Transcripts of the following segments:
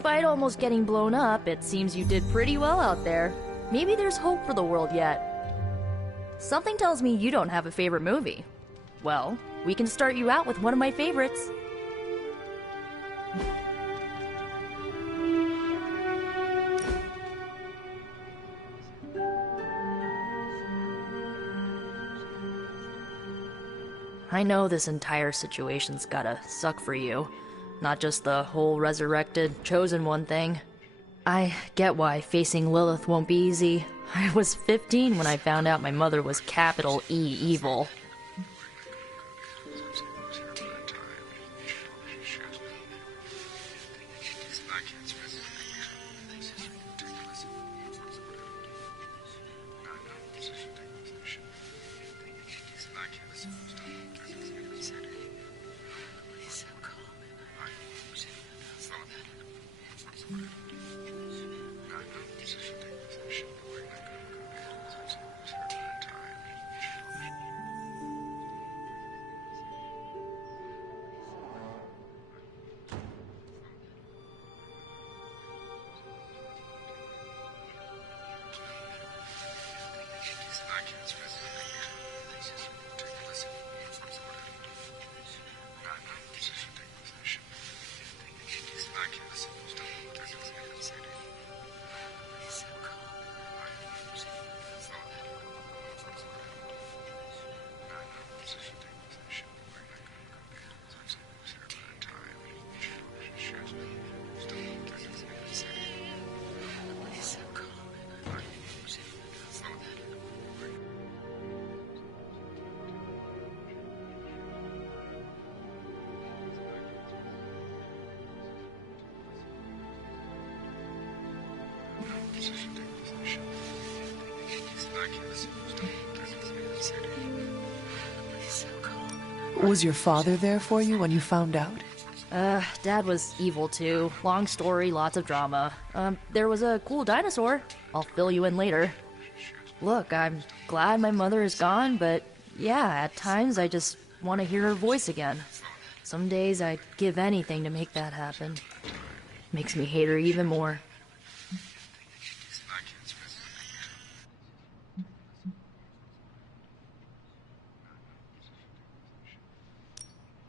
Despite almost getting blown up, it seems you did pretty well out there. Maybe there's hope for the world yet. Something tells me you don't have a favorite movie. Well, we can start you out with one of my favorites. I know this entire situation's gotta suck for you. Not just the whole resurrected, chosen one thing. I get why facing Lilith won't be easy. I was 15 when I found out my mother was capital E evil. Was your father there for you when you found out? Dad was evil too. Long story, lots of drama. There was a cool dinosaur. I'll fill you in later. Look, I'm glad my mother is gone, but yeah, at times I just want to hear her voice again. Some days I'd give anything to make that happen. Makes me hate her even more.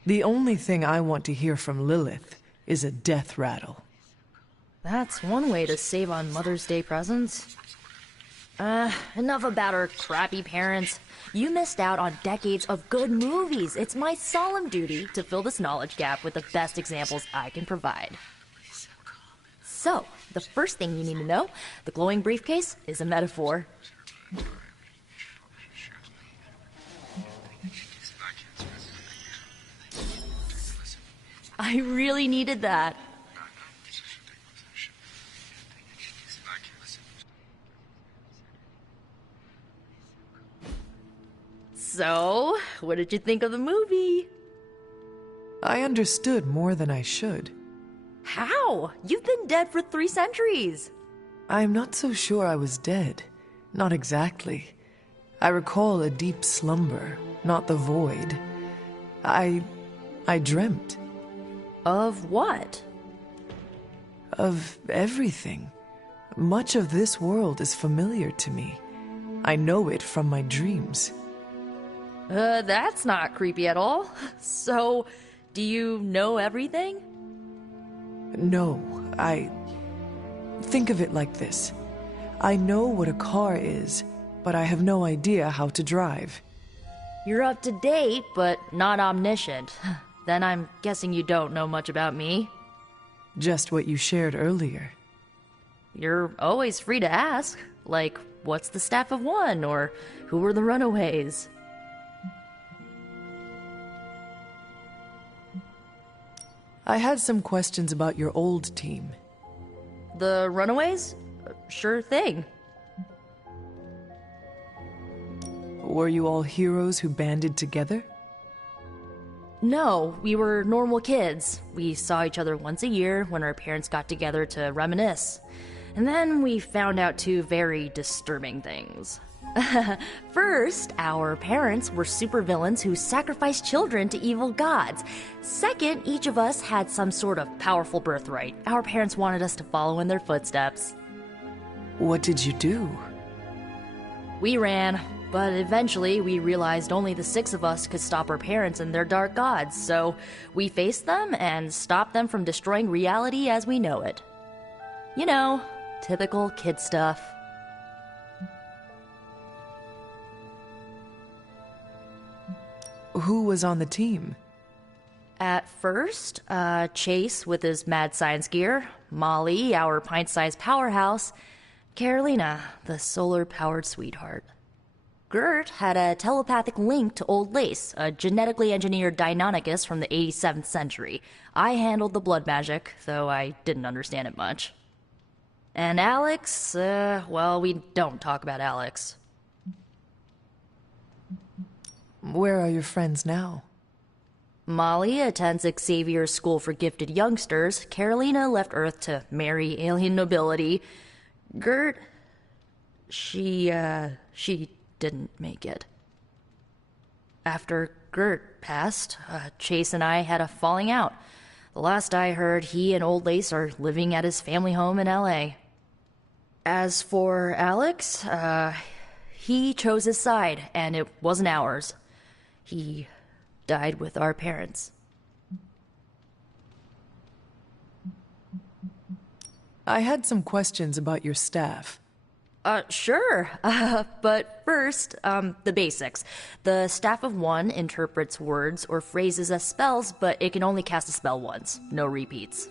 The only thing I want to hear from Lilith is a death rattle. That's one way to save on Mother's Day presents. Enough about her crappy parents. You missed out on decades of good movies. It's my solemn duty to fill this knowledge gap with the best examples I can provide. So, the first thing you need to know, the glowing briefcase is a metaphor. I really needed that. So, what did you think of the movie? I understood more than I should. How? You've been dead for 3 centuries. I'm not so sure I was dead. Not exactly. I recall a deep slumber, not the void. I dreamt. Of what? Of everything. Much of this world is familiar to me. I know it from my dreams. That's not creepy at all. So, do you know everything? No, Think of it like this. I know what a car is, but I have no idea how to drive. You're up to date, but not omniscient. Then I'm guessing you don't know much about me. Just what you shared earlier. You're always free to ask. Like, what's the Staff of One? Or who were the Runaways? I had some questions about your old team. The Runaways? Sure thing. Were you all heroes who banded together? No, we were normal kids. We saw each other once a year when our parents got together to reminisce. And then we found out 2 very disturbing things. First, our parents were supervillains who sacrificed children to evil gods. Second, each of us had some sort of powerful birthright. Our parents wanted us to follow in their footsteps. What did you do? We ran, but eventually we realized only the six of us could stop our parents and their dark gods, so we faced them and stopped them from destroying reality as we know it. You know, typical kid stuff. Who was on the team? At first, Chase with his mad science gear, Molly, our pint-sized powerhouse, Carolina, the solar-powered sweetheart. Gert had a telepathic link to Old Lace, a genetically engineered Deinonychus from the 87th century. I handled the blood magic, though I didn't understand it much. And Alex, well, we don't talk about Alex. Where are your friends now? Molly attends Xavier's School for Gifted Youngsters. Carolina left Earth to marry alien nobility. Gert, she didn't make it. After Gert passed, Chase and I had a falling out. The last I heard, he and Old Lace are living at his family home in LA. As for Alex, he chose his side, and it wasn't ours. He died with our parents. I had some questions about your staff. Sure. But first, the basics. The Staff of One interprets words or phrases as spells, but it can only cast a spell once. No repeats.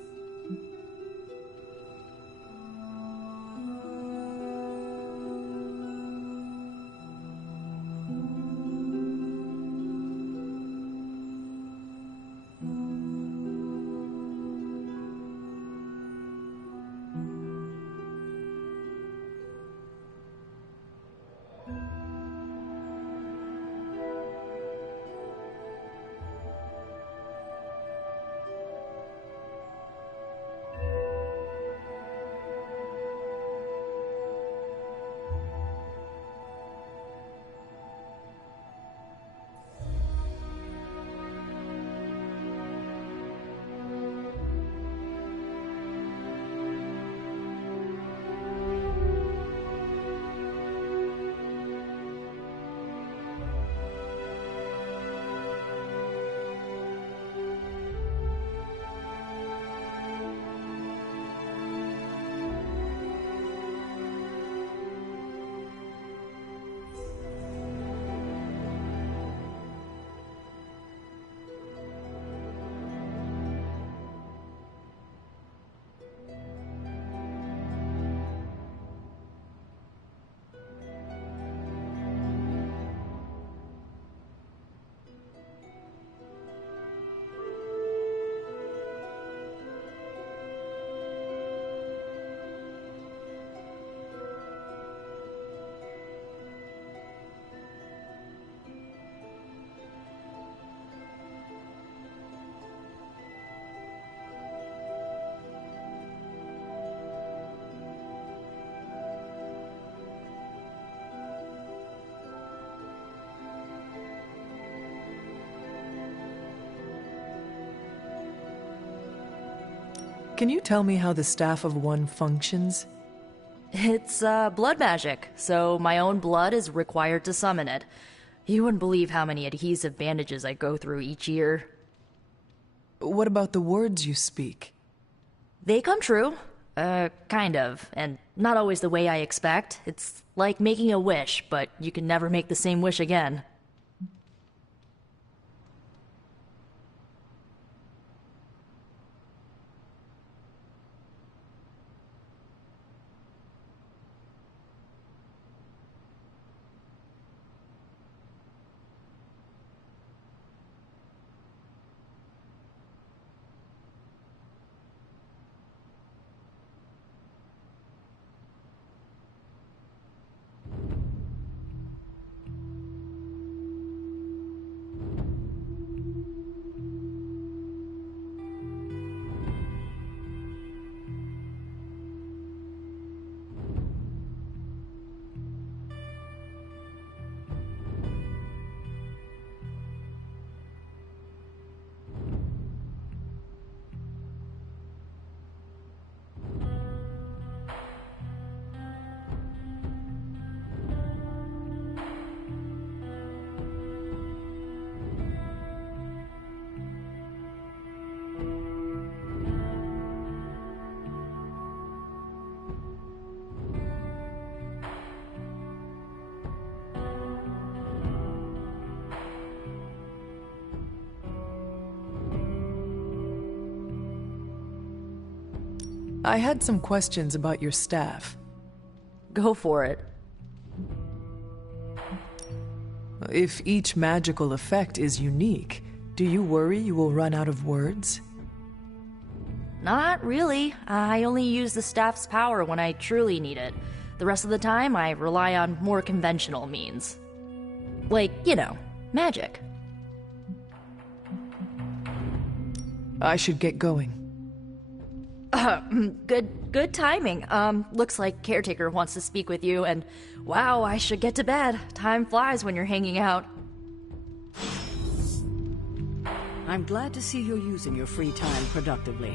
Can you tell me how the Staff of One functions? It's, blood magic, so my own blood is required to summon it. You wouldn't believe how many adhesive bandages I go through each year. What about the words you speak? They come true. Kind of. And not always the way I expect. It's like making a wish, but you can never make the same wish again. I had some questions about your staff. Go for it. If each magical effect is unique, do you worry you will run out of words? Not really. I only use the staff's power when I truly need it. The rest of the time, I rely on more conventional means. Like, magic. I should get going. Good timing. Looks like Caretaker wants to speak with you, and wow, I should get to bed. Time flies when you're hanging out. I'm glad to see you're using your free time productively.